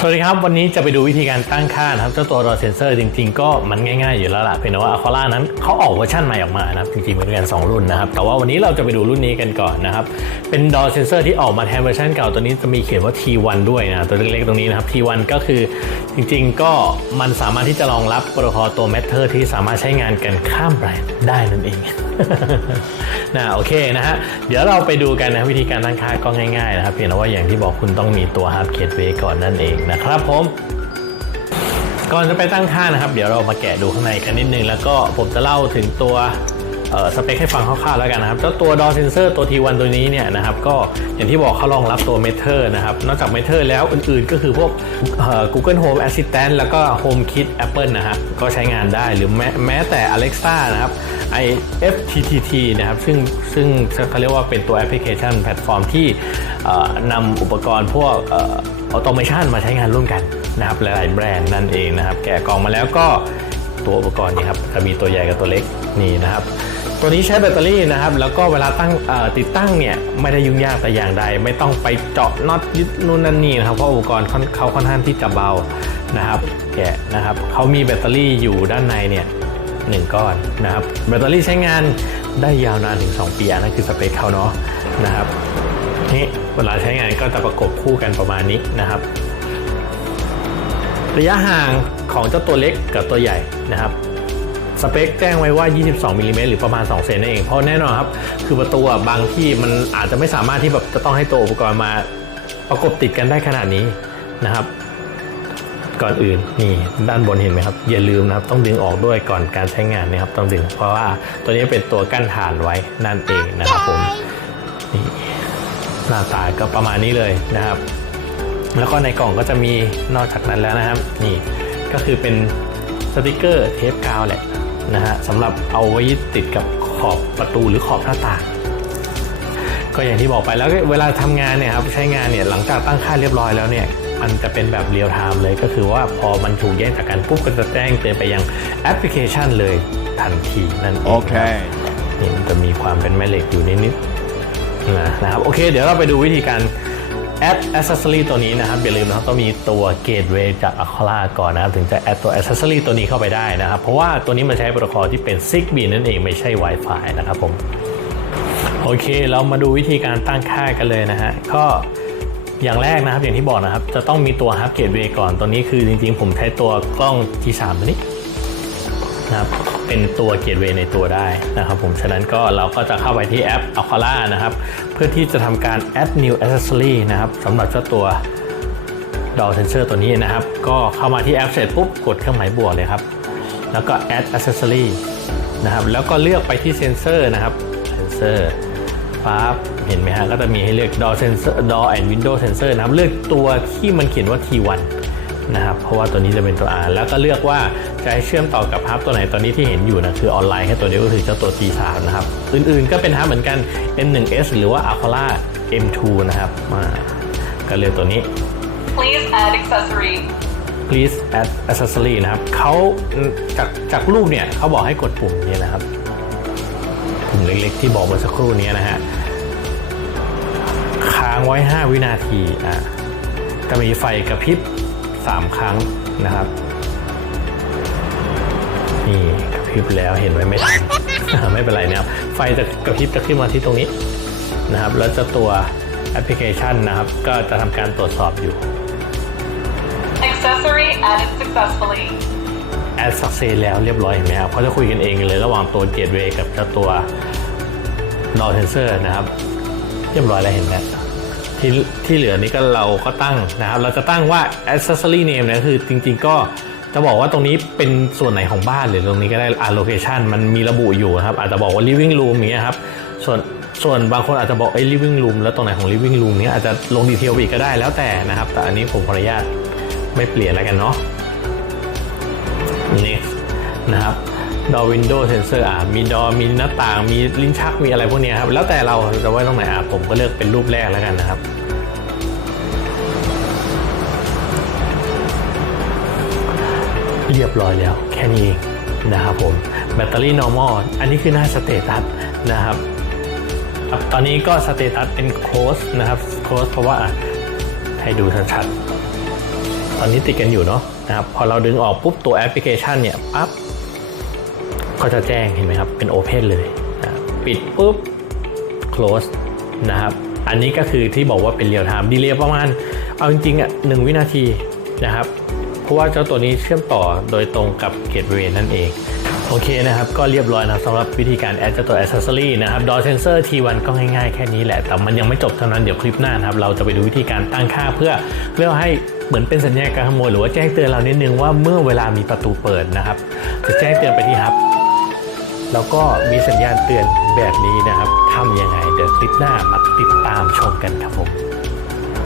สวัสดีครับ วันนี้จะไปดูวิธีการตั้งค่านะครับเจ้าตัวรอเซนเซอร์จริงๆ ก็มันง่ายๆอยู่แล้วล่ะเพียงแต่ว่า a q u a l a นั้นเขาออกเวอร์ชันใหม่ออกมานะครับจริงๆมันมีกัน 2 รุ่นนะครับ แต่ว่าวันนี้เราจะไปดูรุ่นนี้กันก่อนนะครับ เป็นดอเซนเซอร์ที่ออกมาแทนเวอร์ชันเก่าตัวนี้จะมีเขียนว่า T1 ด้วยนะตัวเล็กๆตรงนี้นะครับ T1 ก็คือจริงๆ ก็มันสามารถที่จะรองรับโปรโตคอลตัว Matter ที่สามารถใช้งานกันข้ามแบรนด์ได้นั่นเอง นะโอเคนะฮะเดี๋ยวเราไปดูกันนะวิธีการตั้งค่าก็ง่ายๆนะครับเพียงแต่ว่าอย่างที่บอกคุณต้องมีตัว Hard Gateway ก่อนนั่นเองนะครับผมก่อนจะไปตั้งค่านะครับ เดี๋ยวเรามาแกะดูข้างในกันนิดนึง แล้วก็ผมจะเล่าถึงตัว สเปคให้ฟังคร่าวๆแล้วกันนะครับเจ้าตัว DOR Sensor ตัว T1 ตัวนี้เนี่ยนะครับก็อย่างที่บอกเขารองรับตัว Meter นะครับ นอกจาก Meter แล้วอื่นๆ ก็คือพวก Google Home Assistant แล้วก็ HomeKit Apple นะฮะก็ใช้งานได้หรือแม้แม้แต่ Alexa นะครับ IFTTT นะครับ ซึ่งซึ่งเขาเรียกว่าเป็นตัวแอปพลิเคชันแพลตฟอร์มที่นำอุปกรณ์พวกออโตเมชันมาใช้งานร่วมกันนะครับหลายๆแบรนด์นั่นเองนะครับ แกะกล่องมาแล้วก็ตัวอุปกรณ์นี่ครับจะมีตัวใหญ่กับตัวเล็กนี่นะครับ ตัวนี้ใช้แบตเตอรี่นะครับ แล้วก็เวลาตั้งติดตั้งเนี่ยไม่ได้ยุ่งยากแต่อย่างใด ไม่ต้องไปเจาะน็อตยึดนู่นนั่นนี่นะครับเพราะอุปกรณ์เขาค่อนข้างที่จะเบานะครับแกะนะครับเขามีแบตเตอรี่อยู่ด้านในเนี่ยหนึ่งก้อนนะครับแบตเตอรี่ใช้งานได้ยาวนานถึง 2 ปีอันนั่นคือสเปคเขาเนาะนะครับนี่เวลาใช้งานก็จะประกบคู่กันประมาณนี้นะครับ ระยะห่างของเจ้าตัวเล็กกับตัวใหญ่นะครับ สเปคแจ้งไว้ว่า 22มิลลิเมตรหรือประมาณ 2 เซนนั่นเอง เพราะแน่นอนครับ คือประตูอะบางที่มันอาจจะไม่สามารถที่แบบจะต้องให้ตัวอุปกรณ์มาประกบติดกันได้ขนาดนี้นะครับ ก่อนอื่นนี่ด้านบนเห็นไหมครับ อย่าลืมนะครับต้องดึงออกด้วยก่อนการใช้งานนะครับ ต้องดึง เพราะว่าตัวนี้เป็นตัวกั้นฐานไว้นั่นเองนะครับผมนี่หน้าตาก็ประมาณนี้เลยนะครับ แล้วก็ในกล่องก็จะมีนอกจากนั้นแล้วนะครับ นี่ก็คือเป็นสติกเกอร์เทปกาวแหละ นะฮะสำหรับเอาไว้ติดกับขอบประตูหรือขอบหน้าต่างก็อย่างที่บอกไปแล้วเวลาทำงานเนี่ยครับใช้งานเนี่ยหลังจากตั้งค่าเรียบร้อยแล้วเนี่ยมันจะเป็นแบบเรียลไทม์เลยก็คือว่าพอมันถูกแยกจากกันปุ๊บก็จะแจ้งเตือนไปยังแอปพลิเคชันเลยทันทีนั่นเอง Okay. นี่มันจะมีความเป็นแม่เหล็กอยู่นิดๆนะนะครับโอเค เดี๋ยวเราไปดูวิธีการ แอด accessory ตัวนี้นะครับอย่าลืมนะครับต้องมีตัว gateway จาก a c o l a ก่อนนะครับ ถึงจะแอดตัว accessory ตัวนี้เข้าไปได้นะครับ เพราะว่าตัวนี้มันใช้โปรโตคอลที่เป็น Zigbee นั่นเองไม่ใช่ Wi-Fi นะครับผม โอเค เรามาดูวิธีการตั้งค่ากันเลยนะฮะก็อย่างแรกนะครับอย่างที่บอกนะครับ จะต้องมีตัว Hub Gateway ก่อนตัวนี้คือจริงๆ ผมใช้ตัวกล้อง G3 ตัวนี้นะครับ เป็นตัว Gateway ในตัวได้นะครับผม ฉะนั้นก็เราก็จะเข้าไปที่แอป a q u a l a นะครับ เพื่อที่จะทำการ add new accessory นะครับสำหรับเจ้าตัว DOR sensor ตัวนี้นะครับ ก็เข้ามาที่แอปเสร็จปุ๊บ กดเครื่องหมายบวกเลยครับ แล้วก็ add accessory นะครับ แล้วก็เลือกไปที่เซนเซอร์นะครับ เซนเซอร์ปั๊บเห็นไหมฮะ ก็จะมีให้เลือก door sensor door and window sensor นะครับ เลือกตัวที่มันเขียนว่า T1 นะครับ เพราะว่าตัวนี้จะเป็นตัว R แล้วก็เลือกว่าจะให้เชื่อมต่อกับฮับตัวไหนตอนนี้ที่เห็นอยู่นะคือออนไลน์แค่ตัวเดียวก็คือเจ้าตัว T3 นะครับ อื่นๆก็เป็นฮับเหมือนกัน M1S หรือว่า Aquala M2 นะครับมาก็เลือกตัวนี้ Please add accessory. please add accessory นะครับเขาจากจากรูปเนี่ยเขาบอกให้กดปุ่มนี้นะครับปุ่มเล็กๆ ที่บอกเมื่อสักครู่นี้นะฮะค้างไว้ 5 วินาทีอะจะมีไฟกระพริบ 3 ครั้งนะครับ นี่กระพริบแล้วเห็นไว้ไม่ทันไม่เป็นไรนะครับ ไฟจะกระพริบจะขึ้นมาที่ตรงนี้นะครับ แล้วจะตัวแอปพลิเคชันนะครับ ก็จะทำการตรวจสอบอยู่ Accessory added successfully. แอดสักเซแล้วเรียบร้อยเห็นไหมครับเขาจะคุยกันเองเลยระหว่างตัว Gateway กับเจ้าตัว Door Sensor นะครับ เรียบร้อยแล้วเห็นไหม ที่ที่เหลือนี้ก็เราก็ตั้งนะครับ เราจะตั้งว่า accessory name เนี่ยคือจริง ๆ ก็จะบอกว่าตรงนี้เป็นส่วนไหนของบ้านหรือตรงนี้ก็ได้ allocation มันมีระบุอยู่ครับ อาจจะบอกว่า living room อย่างเงี้ยครับ ส่วนส่วนบางคนอาจจะบอกไอ้ living room แล้วตรงไหนของ living room เนี้ยอาจจะลงดีเทลไปอีกก็ได้แล้วแต่นะครับ แต่อันนี้ผมขออนุญาตไม่เปลี่ยนแล้วกันเนาะ next นะครับ door window sensor อะมี door มีหน้าต่างมีลิ้นชักมีอะไรพวกนี้ครับ แล้วแต่เราจะไว้ตรงไหนอะผมก็เลือกเป็นรูปแรกแล้วกันนะครับเรียบร้อยแล้วแค่นี้เองนะครับผมแบตเตอรี่ normal อันนี้คือหน้าสเตตัสนะครับ ตอนนี้ก็สเตตัสเป็น close นะครับ close เพราะว่าให้ดูชัดๆตอนนี้ติดกันอยู่เนาะนะครับพอเราดึงออกปุ๊บตัวแอปพลิเคชันเนี่ยปั๊บ ก็จะแจ้งเห็นไหมครับเป็น Open เลยนะปิดปุ๊บ close นะครับ อันนี้ก็คือที่บอกว่าเป็นเรียลไทม์ดีเลย์ประมาณ เอาจริงๆอะหนึ่งวินาทีนะครับ เพราะว่าเจ้าตัวนี้เชื่อมต่อโดยตรงกับ Gateway นั่นเอง โอเคนะครับ ก็เรียบร้อยนะสำหรับวิธีการแอดเจ้าตัว Accessory นะครับ Door Sensor T1 ก็ง่ายๆแค่นี้แหละ แต่มันยังไม่จบเท่านั้นเดี๋ยวคลิปหน้านะครับ เราจะไปดูวิธีการตั้งค่าเพื่อเพื่อให้เหมือนเป็นสัญญาการขโมยหรือว่าแจ้งเตือนเรานิดนึงว่าเมื่อเวลามีประตูเปิดนะครับ จะแจ้งเตือนไปที่ฮับ แล้วก็มีสัญญาณเตือนแบบนี้นะครับทำยังไงเดี๋ยวคลิปหน้ามาติดตามชมกันครับผม